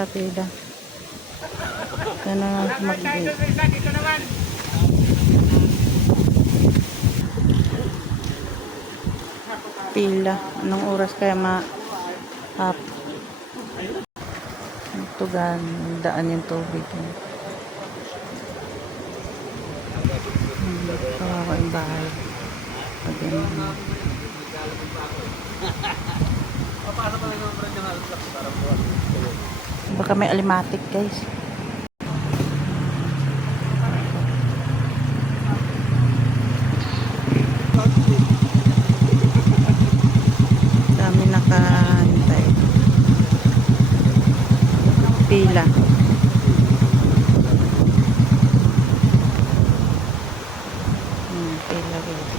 nakapila. Ito na mag-gate. Dito naman. Pila. Anong oras kaya ma-up? Ito daan yung tubig. Kawawa yung bahay. Pag yan. Baka may alimatic guys. Dami nakahintay. Pila. Pila dito.